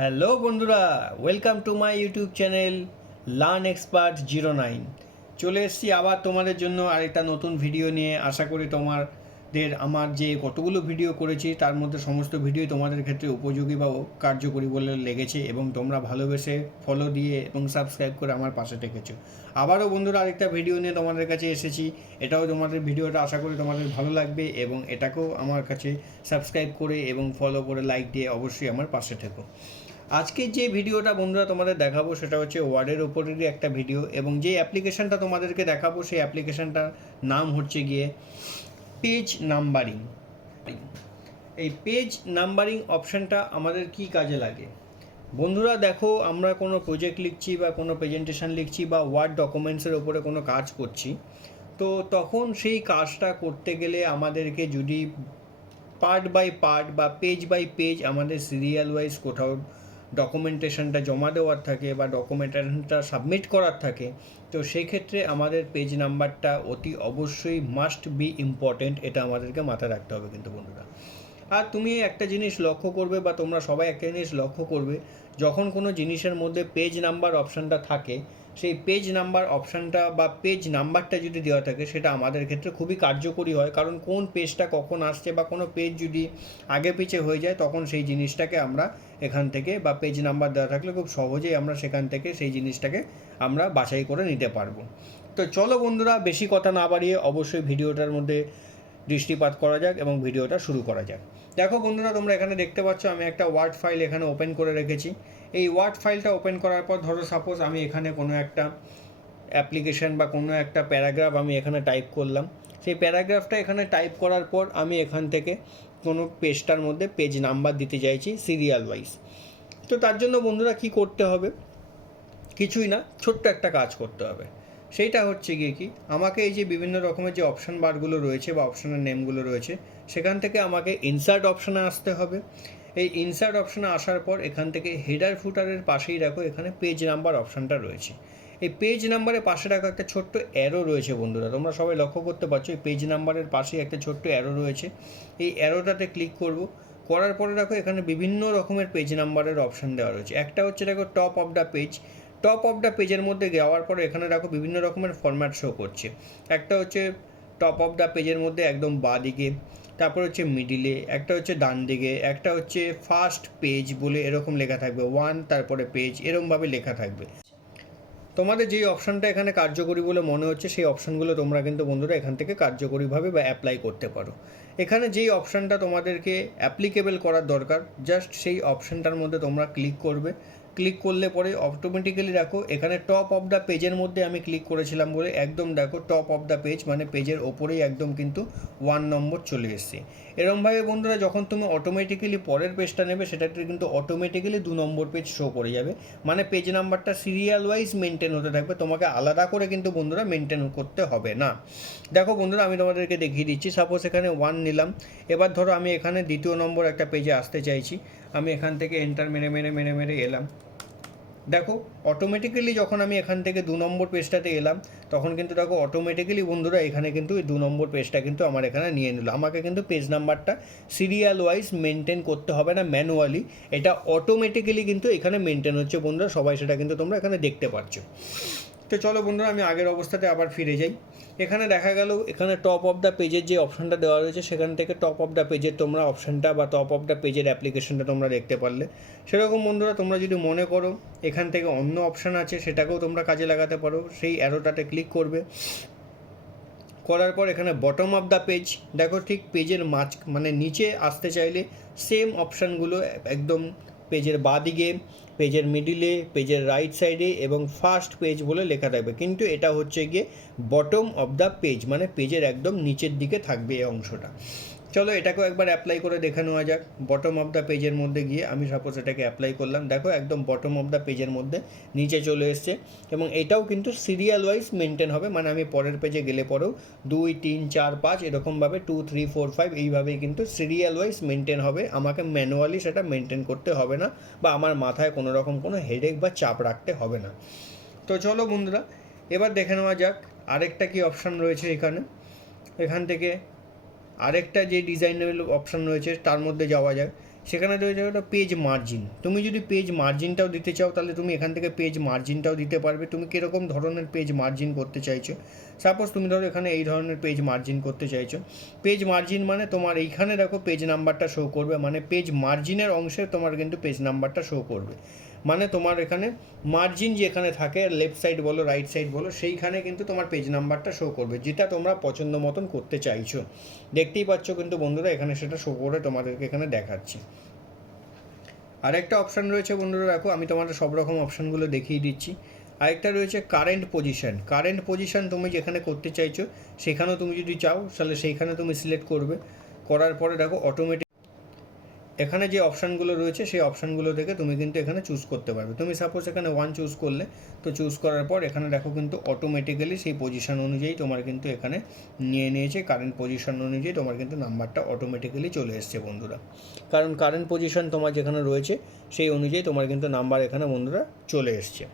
Hello বন্ধুরা, welcome to my YouTube channel learn expert 09। চলে এসেছি আবার তোমাদের জন্য আরেকটা নতুন ভিডিও নিয়ে। আশা করি তোমাদের আমার যে কতগুলো ভিডিও করেছি তার মধ্যে সমস্ত ভিডিওই তোমাদের ক্ষেত্রে উপযোগী বা কার্যকরী বলে লেগেছে এবং তোমরা ভালোবেসে ফলো দিয়ে এবং সাবস্ক্রাইব করে আমার পাশে থেকেছো। আবারও বন্ধুরা আরেকটা ভিডিও নিয়ে তোমাদের কাছে এসেছি। এটাও তোমাদের ভিডিওটা আশা করি তোমাদের ভালো লাগবে এবং এটাকেও আমার কাছে সাবস্ক্রাইব করে এবং ফলো করে লাইক দিয়ে অবশ্যই আমার পাশে থেকো। আজকে যে ভিডিওটা বন্ধুরা তোমাদের দেখাবো সেটা হচ্ছে ওয়ার্ডের উপরেরই একটা ভিডিও এবং যে অ্যাপ্লিকেশানটা তোমাদেরকে দেখাবো সেই অ্যাপ্লিকেশানটার নাম হচ্ছে গিয়ে পেজ নাম্বারিং। এই পেজ নাম্বারিং অপশানটা আমাদের কি কাজে লাগে বন্ধুরা? দেখো, আমরা কোনো প্রজেক্ট লিখছি বা কোনো প্রেজেন্টেশন লিখছি বা ওয়ার্ড ডকুমেন্টসের ওপরে কোনো কাজ করছি, তো তখন সেই কাজটা করতে গেলে আমাদেরকে যদি পার্ট বাই পার্ট বা পেজ বাই পেজ আমাদের সিরিয়াল ওয়াইজ কোথাও ডকুমেন্টেশনটা জমা দেওয়ার থাকে বা ডকুমেন্টেশনটা সাবমিট করার থাকে, তো সেই ক্ষেত্রে আমাদের পেজ নাম্বারটা অতি অবশ্যই মাস্ট বি ইম্পর্টেন্ট। এটা আমাদেরকে মাথায় রাখতে হবে কিন্তু বন্ধুরা। আর তুমি একটা জিনিস লক্ষ্য করবে বা তোমরা সবাই একটা জিনিস লক্ষ্য করবে, যখন কোনো জিনিসের মধ্যে পেজ নাম্বার অপশানটা থাকে, সেই পেজ নাম্বার অপশানটা বা পেজ নাম্বারটা যদি দেওয়া থাকে সেটা আমাদের ক্ষেত্রে খুবই কার্যকরী হয়। কারণ কোন পেজটা কখন আসছে বা কোনো পেজ যদি আগে পিছে হয়ে যায় তখন সেই জিনিসটাকে আমরা এখান থেকে বা পেজ নাম্বার দেওয়া থাকলে খুব সহজেই আমরা সেখান থেকে সেই জিনিসটাকে আমরা বাছাই করে নিতে পারবো। তো চলো বন্ধুরা, বেশি কথা না বাড়িয়ে অবশ্যই ভিডিওটার মধ্যে দৃষ্টিপাত করা যাক এবং ভিডিওটা শুরু করা যাক। দেখো বন্ধুরা, তোমরা এখানে দেখতে পাচ্ছ আমি একটা ওয়ার্ড ফাইল এখানে ওপেন করে রেখেছি। এই ওয়ার্ড ফাইলটা ওপেন করার পর ধরো সাপোজ আমি এখানে কোনো একটা অ্যাপ্লিকেশান বা কোনো একটা প্যারাগ্রাফ আমি এখানে টাইপ করলাম। সেই প্যারাগ্রাফটা এখানে টাইপ করার পর আমি এখান থেকে কোনো পেজটার মধ্যে পেজ নাম্বার দিতে চাইছি সিরিয়াল ওয়াইজ। তো তার জন্য বন্ধুরা কি করতে হবে? কিছুই না, ছোট্ট একটা কাজ করতে হবে। সেইটা হচ্ছে গিয়ে কি, আমাকে এই যে বিভিন্ন রকমের যে অপশান বারগুলো রয়েছে বা অপশানের নেমগুলো রয়েছে সেখান থেকে আমাকে ইনসার্ট অপশানে আসতে হবে। এই ইনসার্ট অপশানে আসার পর এখান থেকে হেডার ফুটারের পাশেই রাখো, এখানে পেজ নাম্বার অপশানটা রয়েছে। এই পেজ নাম্বারের পাশে রাখো একটা ছোট্ট অ্যারো রয়েছে বন্ধুরা, তোমরা সবাই লক্ষ্য করতে পারছো এই পেজ নাম্বারের পাশেই একটা ছোট্ট অ্যারো রয়েছে। এই অ্যারোটাতে ক্লিক করব, করার পরে দেখো এখানে বিভিন্ন রকমের পেজ নাম্বারের অপশান দেওয়া রয়েছে। একটা হচ্ছে দেখো top of the page. Top of the পেজের মধ্যে যাওয়ার পরে এখানে দেখো বিভিন্ন রকমের ফরম্যাট শো করছে। একটা হচ্ছে টপ অফ দ্য পেজের মধ্যে একদম বাঁ দিকে, তারপর হচ্ছে মিডিলে, একটা হচ্ছে ডান দিকে, একটা হচ্ছে ফার্স্ট পেজ বলে এরকম লেখা থাকবে, ওয়ান তারপরে পেজ এরকমভাবে লেখা থাকবে। তোমাদের যেই অপশানটা এখানে কার্যকরী বলে মনে হচ্ছে সেই অপশানগুলো তোমরা কিন্তু বন্ধুরা এখান থেকে কার্যকরীভাবে বা অ্যাপ্লাই করতে পারো। এখানে যেই অপশানটা তোমাদেরকে অ্যাপ্লিকেবল করার দরকার, জাস্ট সেই অপশানটার মধ্যে তোমরা ক্লিক করবে। ক্লিক করলে পরে অটোমেটিক্যালি দেখো এখানে টপ অফ দ্য পেজের মধ্যে আমি ক্লিক করেছিলাম বলে একদম দেখো টপ অফ দ্য পেজ মানে পেজের ওপরেই একদম কিন্তু 1 নম্বর চলে এসেছে। এরমভাবে বন্ধুরা যখন তুমি অটোমেটিক্যালি পরের পেজটা নেবে সেটাতে কিন্তু অটোমেটিক্যালি 2 নম্বর পেজ শো করে যাবে। মানে পেজ নাম্বারটা সিরিয়াল ওয়াইজ মেনটেন হতে থাকবে, তোমাকে আলাদা করে কিন্তু বন্ধুরা মেনটেন করতে হবে না। দেখো বন্ধুরা, আমি তোমাদেরকে দেখিয়ে দিচ্ছি। সাপোজ এখানে 1 নিলাম, এবার ধরো আমি এখানে দ্বিতীয় নম্বর একটা পেজে আসতে চাইছি। আমি এখান থেকে এন্টার মেরে মেরে মেরে মেরে এলাম। দেখো অটোমেটিক্যালি যখন আমি এখান থেকে 2 নম্বর পেজটাতে এলাম তখন কিন্তু দেখো অটোমেটিক্যালি বন্ধুরা এখানে কিন্তু এই 2 নম্বর পেজটা কিন্তু আমার এখানে নিয়ে নিল। আমাকে কিন্তু পেজ নাম্বারটা সিরিয়াল ওয়াইজ মেনটেন করতে হবে না ম্যানুয়ালি, এটা অটোমেটিক্যালি কিন্তু এখানে মেনটেন হচ্ছে বন্ধুরা। সবাই সেটা কিন্তু তোমরা এখানে দেখতে পাচ্ছ। তো চলো বন্ধুরা, আমি আগের অবস্থাতে আবার ফিরে যাই। এখানে দেখা গেল এখানে টপ অফ দ্য পেজের যে অপশানটা দেওয়া রয়েছে সেখান থেকে টপ অফ দ্য পেজের তোমরা অপশানটা বা টপ অফ দ্য পেজের অ্যাপ্লিকেশনটা তোমরা দেখতে পারলে। সেরকম বন্ধুরা তোমরা যদি মনে করো এখান থেকে অন্য অপশান আছে সেটাকেও তোমরা কাজে লাগাতে পারো। সেই অ্যারোটাতে ক্লিক করবে, করার পর এখানে বটম অফ দ্য পেজ দেখো, ঠিক পেজের মানে নিচে আসতে চাইলে সেম অপশানগুলো একদম পেজের বাঁ দিকে, পেজের মিডিলে, পেজের রাইট সাইডে এবং ফার্স্ট পেজ বলে লেখা থাকবে, কিন্তু এটা হচ্ছে গিয়ে বটম অফ দ্য পেজ মানে পেজের একদম নিচের দিকে থাকবে এই অংশটা। চলো এটাকেও একবার অ্যাপ্লাই করে দেখে নেওয়া যাক। বটম অফ দ্য পেজের মধ্যে গিয়ে আমি সাপোজ এটাকে অ্যাপ্লাই করলাম, দেখো একদম বটম অফ দ্য পেজের মধ্যে নিচে চলে এসছে এবং এটাও কিন্তু সিরিয়াল ওয়াইজ মেনটেন হবে। মানে আমি পরের পেজে গেলে পরেও 2 3 4 5 এরকমভাবে 2 3 4 5 এইভাবেই কিন্তু সিরিয়াল ওয়াইজ মেনটেন হবে। আমাকে ম্যানুয়ালি সেটা মেনটেন করতে হবে না বা আমার মাথায় কোনো রকম কোনো হেডেক বা চাপ রাখতে হবে না। তো চলো বন্ধুরা, এবার দেখে নেওয়া যাক আরেকটা কি অপশান রয়েছে এখানে। এখান থেকে আরেকটা যে ডিজাইনেবল অপশান রয়েছে তার মধ্যে যাওয়া যায়। সেখানে রয়েছে একটা পেজ মার্জিন। তুমি যদি পেজ মার্জিনটাও দিতে চাও তাহলে তুমি এখান থেকে পেজ মার্জিনটাও দিতে পারবে। তুমি কীরকম ধরনের পেজ মার্জিন করতে চাইছো, সাপোজ তুমি ধরো এখানে এই ধরনের পেজ মার্জিন করতে চাইছো। পেজ মার্জিন মানে তোমার এইখানে দেখো পেজ নাম্বারটা শো করবে, মানে পেজ মার্জিনের অংশে তোমার কিন্তু পেজ নাম্বারটা শো করবে। মানে তোমার এখানে মার্জিন যেখানে থাকে লেফট সাইড বলো রাইট সাইড বলো সেইখানে কিন্তু তোমার পেজ নাম্বারটা শো করবে, যেটা তোমরা পছন্দ মতন করতে চাইছো। দেখতেই পাচ্ছ কিন্তু বন্ধুরা এখানে সেটা শো করে তোমাদেরকে এখানে দেখাচ্ছি। আরেকটা অপশান রয়েছে বন্ধুরা, দেখো আমি তোমাদের সব রকম অপশানগুলো দেখিয়ে দিচ্ছি। আরেকটা রয়েছে কারেন্ট পজিশন। কারেন্ট পজিশন তুমি যেখানে করতে চাইছো সেখানেও তুমি যদি চাও তাহলে সেইখানে তুমি সিলেক্ট করবে। করার পরে দেখো অটোমেটিক এখানে যে অপশানগুলো রয়েছে সেই অপশানগুলো থেকে তুমি কিন্তু এখানে চুজ করতে পারবে। তুমি সাপোজ এখানে 1 চুজ করলে, তো চুজ করার পর এখানে দেখো কিন্তু অটোমেটিক্যালি সেই পজিশন অনুযায়ী তোমার কিন্তু এখানে নিয়ে নিয়েছে। কারেন্ট পজিশন অনুযায়ী তোমার কিন্তু নাম্বারটা অটোমেটিক্যালি চলে এসছে বন্ধুরা, কারণ কারেন্ট পজিশন তোমার যেখানে রয়েছে সেই অনুযায়ী তোমার কিন্তু নাম্বার এখানে বন্ধুরা চলে এসছে।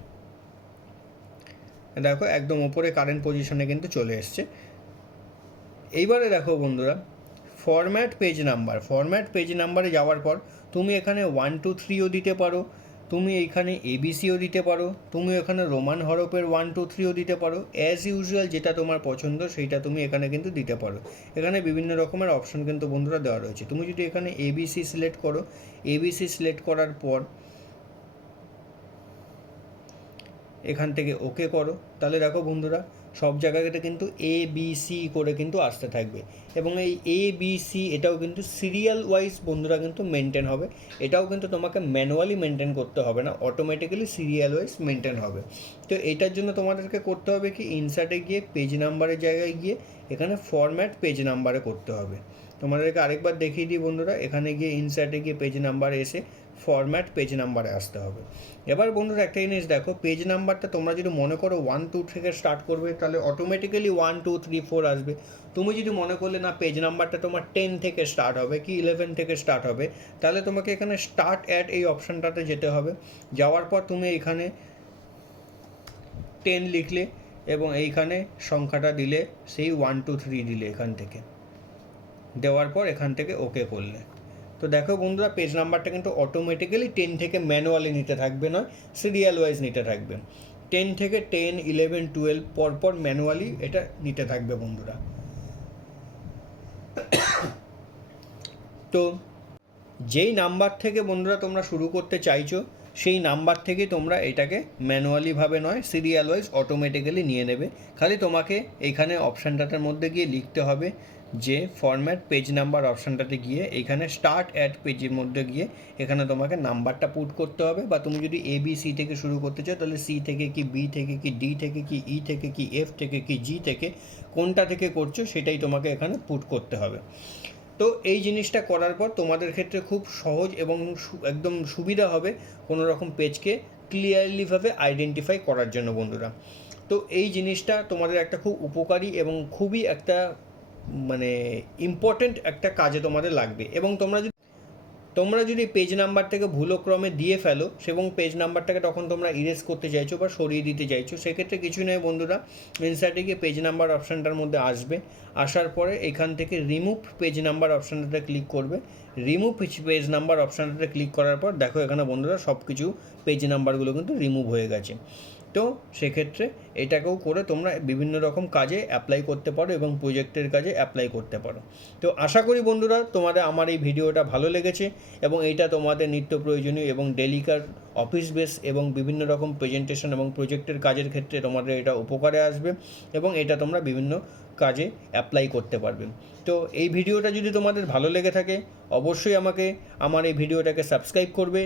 দেখো একদম ওপরে কারেন্ট পজিশনে কিন্তু চলে এসছে। এইবারে দেখো বন্ধুরা format page number. Format page নাম্বারে যাওয়ার পর তুমি এখানে 1 2 3ও দিতে পারো, তুমি এইখানে এবিসিও দিতে পারো, তুমি এখানে রোমান হরফের 1 2 3ও দিতে পারো। অ্যাজ ইউজুয়াল যেটা তোমার পছন্দ সেইটা তুমি এখানে কিন্তু দিতে পারো। এখানে বিভিন্ন রকমের অপশন কিন্তু বন্ধুরা দেওয়া রয়েছে। তুমি যদি এখানে এবিসি সিলেক্ট করো, এবিসি সিলেক্ট করার পর এখান থেকে ওকে করো, তাহলে দেখো বন্ধুরা সব জায়গাতে কিন্তু এ বি সি করে কিন্তু আসতে থাকবে। এবং এই এ বি সি এটাও কিন্তু সিরিয়াল ওয়াইজ বন্ধুরা কিন্তু মেনটেন হবে। এটাও কিন্তু তোমাকে ম্যানুয়ালি মেনটেন করতে হবে না, অটোমেটিক্যালি সিরিয়াল ওয়াইজ মেনটেন হবে। তো এটার জন্য তোমাদেরকে করতে হবে কি, ইনসার্টে গিয়ে পেজ নাম্বারের জায়গায় গিয়ে এখানে ফরম্যাট পেজ নাম্বারে করতে হবে। তোমাদেরকে আরেকবার দেখিয়ে দিই বন্ধুরা, এখানে গিয়ে ইনসার্টে গিয়ে পেজ নাম্বারে এসে ফরম্যাট পেজ নাম্বারে আসতে হবে। এবার বন্ধুরা একটা জিনিস দেখো, পেজ নাম্বারটা তোমরা যদি মনে করো 1 2 থেকে স্টার্ট করবে তাহলে অটোমেটিক্যালি 1 2 3 4 আসবে। তুমি যদি মনে করলে না পেজ নাম্বারটা তোমার 10 থেকে স্টার্ট হবে কি 11 থেকে স্টার্ট হবে, তাহলে তোমাকে এখানে স্টার্ট অ্যাট এই অপশানটাতে যেতে হবে। যাওয়ার পর তুমি এখানে 10 লিখলে এবং এইখানে সংখ্যাটা দিলে সেই 1 2 3 দিলে এখান থেকে, দেওয়ার পর এখান থেকে ওকে করলে। তো দেখো বন্ধুরা পেজ নাম্বারটা কিন্তু অটোমেটিক্যালি 10 থেকে ম্যানুয়ালি নিতে থাকবে, নয় সিরিয়াল ওয়াইজ নিতে থাকবে। 10 থেকে 10 11 12 পরপর ম্যানুয়ালি এটা নিতে থাকবে বন্ধুরা। তো যেই নাম্বার থেকে বন্ধুরা তোমরা শুরু করতে চাইছো সেই নাম্বার থেকে তোমরা এটাকে ম্যানুয়ালিভাবে নয় সিরিয়াল ওয়াইজ অটোমেটিক্যালি নিয়ে নেবে। খালি তোমাকে এইখানে অপশানটার মধ্যে গিয়ে লিখতে হবে যে ফরম্যাট পেজ নাম্বার অপশানটাতে গিয়ে এইখানে স্টার্ট অ্যাট পেজের মধ্যে গিয়ে এখানে তোমাকে নাম্বারটা পুট করতে হবে। বা তুমি যদি এ বি সি থেকে শুরু করতে চাও তাহলে সি থেকে কি বি থেকে কি ডি থেকে কি ই থেকে কি এফ থেকে কি জি থেকে কোনটা থেকে করছো সেটাই তোমাকে এখানে পুট করতে হবে। তো এই জিনিসটা করার পর তোমাদের ক্ষেত্রে খুব সহজ এবং একদম সুবিধা হবে কোনো রকম পেজকে ক্লিয়ারলিভাবে আইডেন্টিফাই করার জন্য বন্ধুরা। তো এই জিনিসটা তোমাদের একটা খুব উপকারী এবং খুবই একটা মানে ইম্পর্ট্যান্ট একটা কাজে তোমাদের লাগবে। এবং তোমরা যদি পেজ নাম্বার থেকে ভুলক্রমে দিয়ে ফেলো এবং পেজ নাম্বারটাকে তখন তোমরা ইরেজ করতে চাইছো বা সরিয়ে দিতে চাইছো, সেক্ষেত্রে কিছুই নয় বন্ধুরা, ইনসার্টে গিয়ে পেজ নাম্বার অপশানটার মধ্যে আসবে। আসার পরে এখান থেকে রিমুভ পেজ নাম্বার অপশানটাতে ক্লিক করবে। রিমুভ পেজ নাম্বার অপশানটাতে ক্লিক করার পর দেখো এখানে বন্ধুরা সব কিছু পেজ নাম্বারগুলো কিন্তু রিমুভ হয়ে গেছে। তো সেক্ষেত্রে এটাকেও করে তোমরা বিভিন্ন রকম কাজে অ্যাপ্লাই করতে পারো এবং প্রজেক্টের কাজে অ্যাপ্লাই করতে পারো। তো আশা করি বন্ধুরা তোমাদের আমার এই ভিডিওটা ভালো লেগেছে এবং এইটা তোমাদের নিত্য প্রয়োজনীয় এবং ডেলিকার অফিস বেস এবং বিভিন্ন রকম প্রেজেন্টেশন এবং প্রজেক্টের কাজের ক্ষেত্রে তোমাদের এটা উপকারে আসবে এবং এটা তোমরা বিভিন্ন কাজে অ্যাপ্লাই করতে পারবে। তো এই ভিডিওটা যদি তোমাদের ভালো লেগে থাকে অবশ্যই আমাকে আমার এই ভিডিওটাকে সাবস্ক্রাইব করবে।